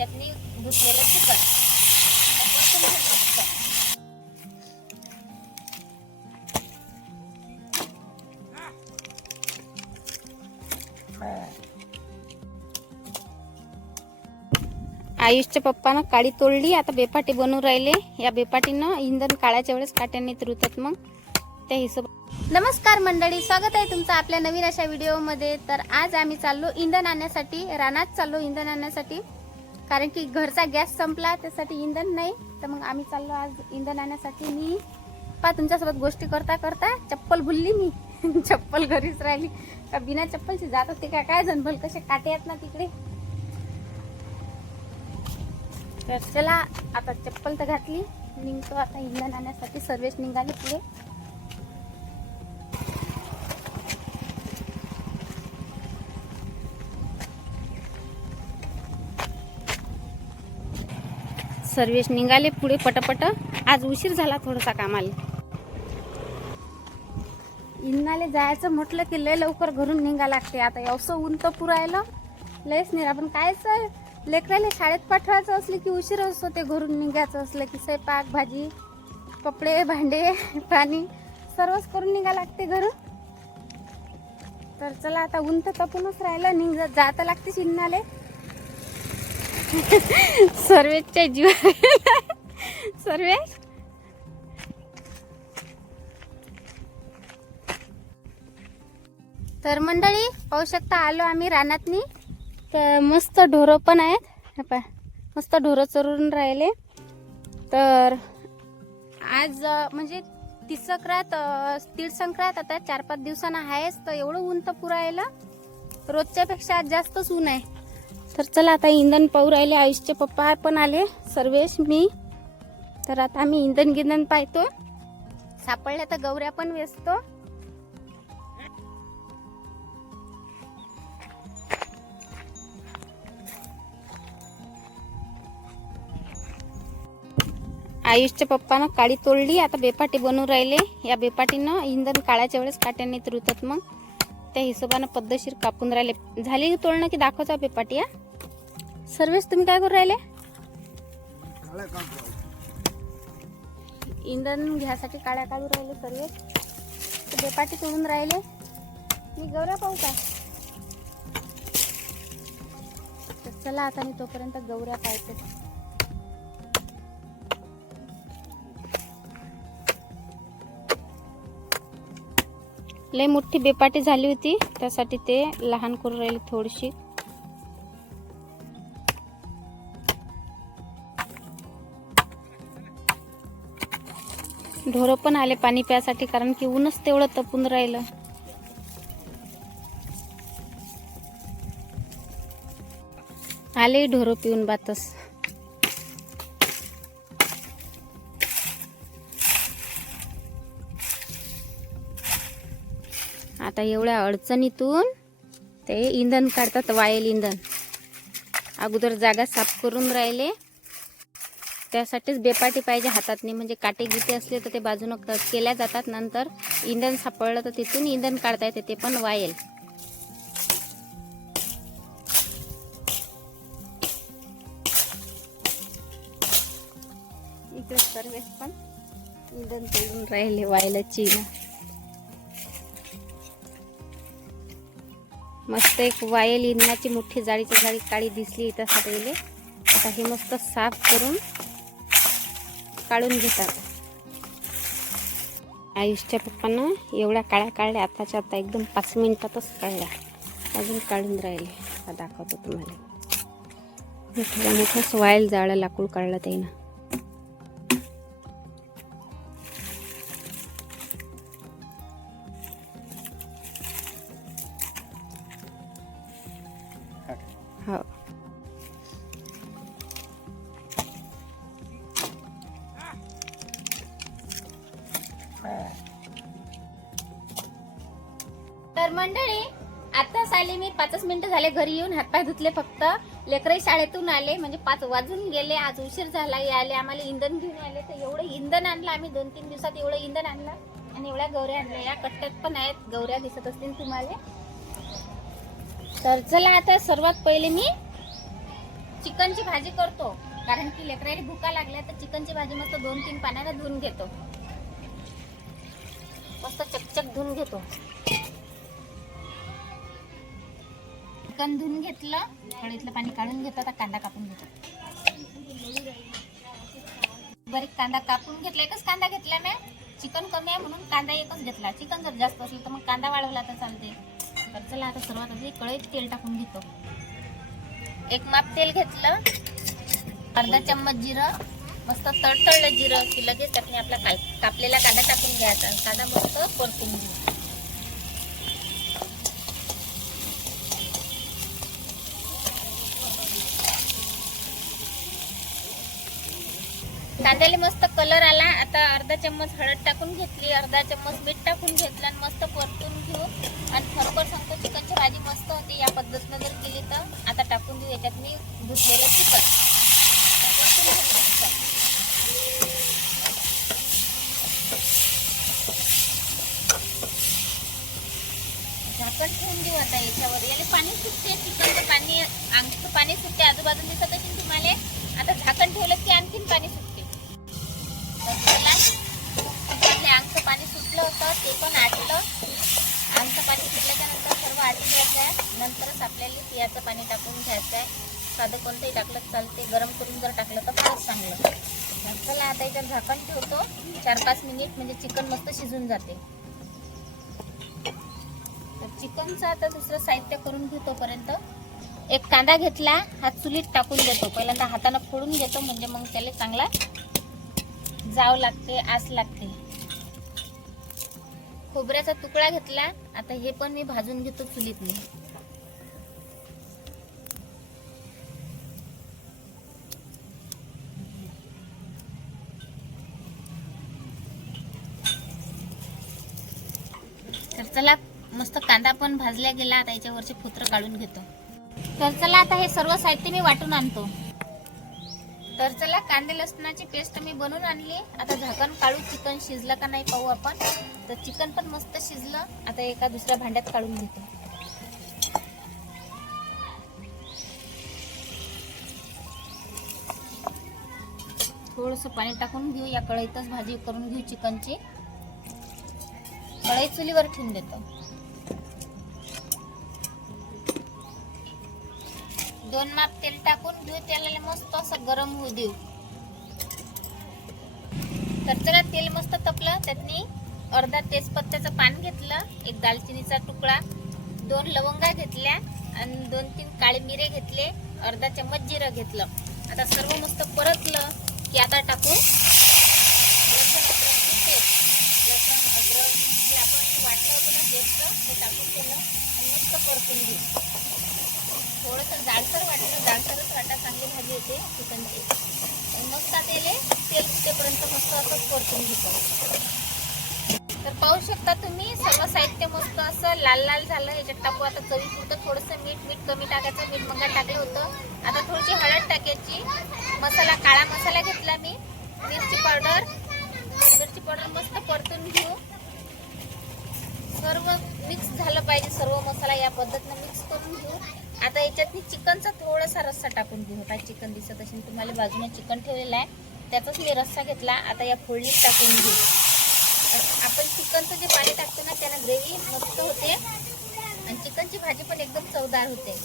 त्याच्यातनी धुतलेलं chicken. आयुषच्या पप्पानं काळी तोडली आता बेपाटी बनवून राहिले. या बेपाटीनं इंधन काळाच्या वेळेस काट्याने रुतात मग त्या हिशोब नमस्कार मंडळी स्वागत आहे तुमचं आपल्या नवीन अशा व्हिडिओमध्ये. तर आज आम्ही चाललो इंधन आणण्यासाठी रानात चाललो इंधन आणण्यासाठी. कारण की घरचा गॅस संपला त्यासाठी इंधन नाही. तर मग आम्ही चाललो आज इंधन आणण्यासाठी मी पा तुमच्यासोबत गोष्टी करता करता चप्पल भुलली मी. चप्पल घरीच राहिली. का बिना चप्पलची जात होते का? काय जनभल कसे काटे आहेत ना तिकडे? तर चला आता चप्पल तर घातली. निघतो आता इंधन आणण्यासाठी सर्वेच निघाले पुढे. सर्वेश निघाले पुढे पटपट. आज उशीर झाला थोडासा कामाला. इन्नाले जायचं म्हटलं की लय लवकर घरून निघा लागते. आता एवढं ऊन तर पुरायला. लयच नाही आपण कायच लेकराला शाळेत पाठवायचं असले की उशीरच होते घरून निघायचं असलं की स्वयंपाक भाजी कपडे भांडे पाणी सर्वच करून निघा लागते घरून. तर चला आता ऊन तर तपूनच राहिलं. निघ जाता लागते शिन्नाले सर्वेच्या जीवा सर्वेश तर मंडळी पाहू शकता आलो आम्ही रानातनी. तर मस्त ढोरं पण आहेत. मस्त ढोरं चरून राहिले. तर आज म्हणजे तीस संक्रांत तीळ संक्रांत आता चार पाच दिवसांना आहेच तर एवढं ऊन तर पुरायला. रोजच्यापेक्षा आज जास्तच ऊन आहे. तर चला आता इंधन पाहू राहिले. आयुषचे पप्पा पण आले. सर्वेश मी. तर आता आम्ही इंधन गिंधन पाहतो. सापडल्या तर गौऱ्या पण वेचतो. आयुषच्या पप्पानं काळी तोडली. आता बेपाटी बनवून राहिले. या बेपाटीनं इंधन काळाच्या वेळेस काट्याने रुतात मग. त्या हिशोबानं पद्धतशीर कापून राहिले. झाली तोडणं की दाखवता बेपाटी या सर्वेच तुम्ही काय करू राहिले? इंधन घ्यासाठी काळ्या काढू राहिले सर्व. बेपाटी तोडून राहिले. मी गौऱ्या पाहू का? तर चला आता मी तोपर्यंत गौऱ्या पाहते. लय मोठी बेपाटी झाली होती त्यासाठी ते लहान करून राहिले थोडीशी. ढोरं पण आले पाणी प्यासाठी कारण की ऊनच तेवढं तपून राहिलं. आले ढोरं पिऊन बातस. आता एवढ्या अडचणीतून ते इंधन काढतात वायल इंधन. अगोदर जागा साफ करून राहिले. त्यासाठीच बेपाटी पाहिजे हातातनी. म्हणजे काटे गिटे असले तर ते बाजूनं क- केल्या जातात. नंतर इंधन सापडलं तर तिथून इंधन काढता येते. ते पण वायल. इकडे सर्वेच पण इंधन तोडून राहिले वायला चीन. मस्त एक वायल इंधनाची मोठी जाळीची जाळी काळी दिसली इथं साठवले आता हे मस्त साफ करून काढून घेतात. आयुषच्या पप्पांना एवढ्या काळ्या काढल्या आताच्या आता एकदम पाच मिनिटातच काढल्या. अजून काढून राहिले. आता दाखवतो तुम्हाला. मोठ्या मोठं वायल जाळं लाकूड काढलं त्यानं. हो. पाचच मिनिटं झाले घरी येऊन हातपाय धुतले फक्त. लेकरही शाळेतून आले म्हणजे पाच वाजून गेले आज उशीर झाला आले आम्हाला इंधन घेऊन आले. तर एवढं इंधन आणलं आम्ही दोन तीन दिवसात एवढं इंधन आणलं आणि एवढ्या गौऱ्या आणल्या. या कट्ट्यात पण आहेत गौऱ्या दिसत असतील तुम्हाला. तर चला आता सर्वात पहिले मी चिकनची भाजी करतो. कारण की लेकराला भुका लागल्या तर चिकनची भाजी मस्त दोन तीन पाण्याला धुवून घेतो. मस्त चकचक धुवून घेतो. चिकन धुवून घेतलं कढईतलं पाणी काढून घेतलं आता कांदा कापून घेतो बारीक कांदा कापून घेतला एकच कांदा घेतला मी. चिकन कमी आहे म्हणून कांदा एकच घेतला. चिकन जर जास्त असलं तर मग कांदा वाढवला तर चालते तर चला आता सर्वात आधी कढईत तेल टाकून घेतो. एक माप तेल घेतलं. अर्धा चम्मच जिरं. मस्त तडतडलं जिरं की लगेच त्यातनी आपला काल कापलेला कांदा टाकून घ्यायचा. कांदा मस्त परतून घ्यायचा कांद्याला मस्त कलर आला. आता अर्धा चम्मच हळद टाकून घेतली. अर्धा चम्मच मीठ टाकून घेतलं आणि मस्त परतून घेऊ. आणि खरोखर सांगतो चिकनची भाजी मस्त होती. या पद्धतीनं जर केली तर आता टाकून देऊ. याच्यात मी धुतलेलं चिकन. झाकण ठेवून देऊ आता याच्यावर. याला पाणी सुटते. चिकनचं पाणी आमचं पाणी सुटते. आजूबाजूला दिसत आपल्याला पाणी टाकून घ्यायचं आहे साधं कोणतंही टाकलं चालते गरम करून जर टाकलं तर फारच चांगलं. चला आता याच्यात झाकण ठेवतो. चार पाच मिनिट म्हणजे चिकन मस्त शिजून जाते. तर चिकनचं आता दुसरं साहित्य करून घेतोपर्यंत एक कांदा घेतला हा चुलीत टाकून देतो. पहिल्यांदा हातानं फोडून घेतो म्हणजे मग त्याला चांगला जाव लागते आस लागते. खोबऱ्याचा तुकडा घेतला. आता हे पण मी भाजून घेतो चुलीतने चला मस्त कांदा पण भाजल्या गेला आता याच्यावरचे फुत्र काढून घेतो. तर चला आता हे सर्व साहित्य मी वाटून आणतो. तर चला कांदे लसणाची पेस्ट मी बनवून आणली. आता झाकण काढू चिकन शिजलं का नाही पाहू आपण. तर चिकन पण मस्त शिजलं. आता एका दुसऱ्या भांड्यात काढून घेतो. थोडस पाणी टाकून घेऊ या कढईतच भाजी करून घेऊ चिकनची. कढई चुलीवर ठेवून देतो. दोन माप तेल टाकून घेऊ तेलाला मस्त असं गरम होऊ देऊ. तर चला तेल मस्त तपलं त्यातनी अर्धा तेजपत्त्याचं पान घेतलं एक दालचिनीचा तुकडा दोन लवंगा घेतल्या आणि दोन तीन काळे मिरे घेतले अर्धा चम्मच जिरं घेतलं. आता सर्व मस्त परतलं की आता टाकू लसूण अद्रकची पेस्ट लसूण अद्रक जे आपण वाटलं होतं ना पेस्ट ते टाकून केलं आणि मस्त परतून घेऊ. थोडंसं जाडसर वाटलं जाडसरच वाटा चांगली भाजी होते चिकनची आणि मस्त आता तेल सुटेपर्यंत मस्त असंच परतून घेतो तर पाहू शकता तुम्ही सर्व साहित्य मस्त असं लाल लाल झालं. याच्यात टाकू आता चवीपुरतं थोडंसं मीठ मीठ कमी टाकायचं. मीठ मग टाकलं होतं. आता थोडीशी हळद टाकायची. मसाला काळा मसाला घेतला मी. मिरची पावडर. मिरची पावडर मस्त परतून घेऊ. सर्व मिक्स झालं पाहिजे सर्व मसाला या पद्धतीने मिक्स करून घेऊ. आता याच्यात मी चिकनचा थोडासा रस्सा टाकून घेऊ. आता चिकन दिसत असेल तुम्हाला बाजूने चिकन ठेवलेलं आहे. त्याचाच मी रस्सा घेतला. आता या फोडणीत टाकून घेऊ. आपण चिकनचं जे पाणी टाकतो ना त्यानं ग्रेव्ही मस्त होते. आणि चिकनची भाजी पण एकदम चवदार होते.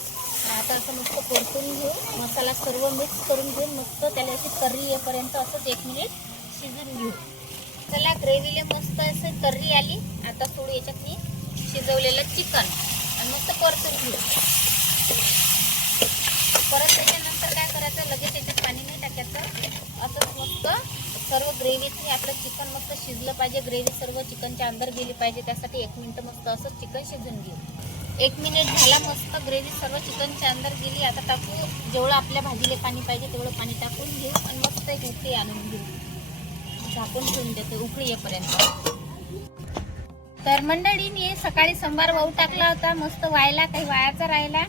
आता असं मस्त परतून घेऊ. मसाला सर्व मिक्स करून घेऊन मस्त त्याला अशी तर्री येईपर्यंत असंच एक मिनिट शिजून घेऊ. चला ग्रेव्हीला मस्त असं कर्री आली. आता थोडं याच्यात मी शिजवलेलं चिकन आणि मस्त परतून घेऊ. परत त्याच्यानंतर काय करायचं लगेच याच्यात पाणी नाही टाकायचं. असंच मस्त सर्व ग्रेव्हीत आपलं चिकन मस्त शिजलं पाहिजे. ग्रेव्ही सर्व चिकनच्या अंदर गेली पाहिजे. त्यासाठी एक मिनटं मस्त असं चिकन शिजून घेऊ. एक मिनिट झाला मस्त ग्रेव्ही सर्व चिकनच्या अंदर गेली. आता टाकू जेवढं आपल्या भाजीला पाणी पाहिजे तेवढं पाणी टाकून घेऊ आणि मस्त एक उकळी आणून घेऊ. झाकून ठेवून देते उकळी येईपर्यंत. तर मंडळी मी सकाळी संभार वाहू टाकला होता. मस्त व्हायला काही वायाचा राहिला.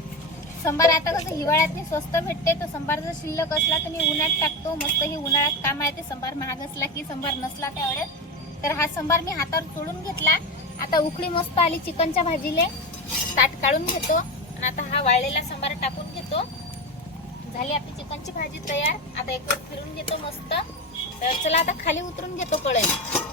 संभार आता कसं हिवाळ्यात स्वस्त भेटते तर संभार जर शिल्लक असला तर मी उन्हात टाकतो. मस्त हे उन्हाळ्यात काम आहे ते संभार महाग असला की संभार नसला त्यावेळेस तर हा संभार मी हातावर तोडून घेतला. आता उकळी मस्त आली चिकनच्या भाजीले. ताट काढून घेतो आणि आता हा वाळलेला संभार टाकून घेतो. झाली आपली चिकनची भाजी तयार. आता एक वर फिरून घेतो मस्त. तर चला आता खाली उतरून घेतो कळेल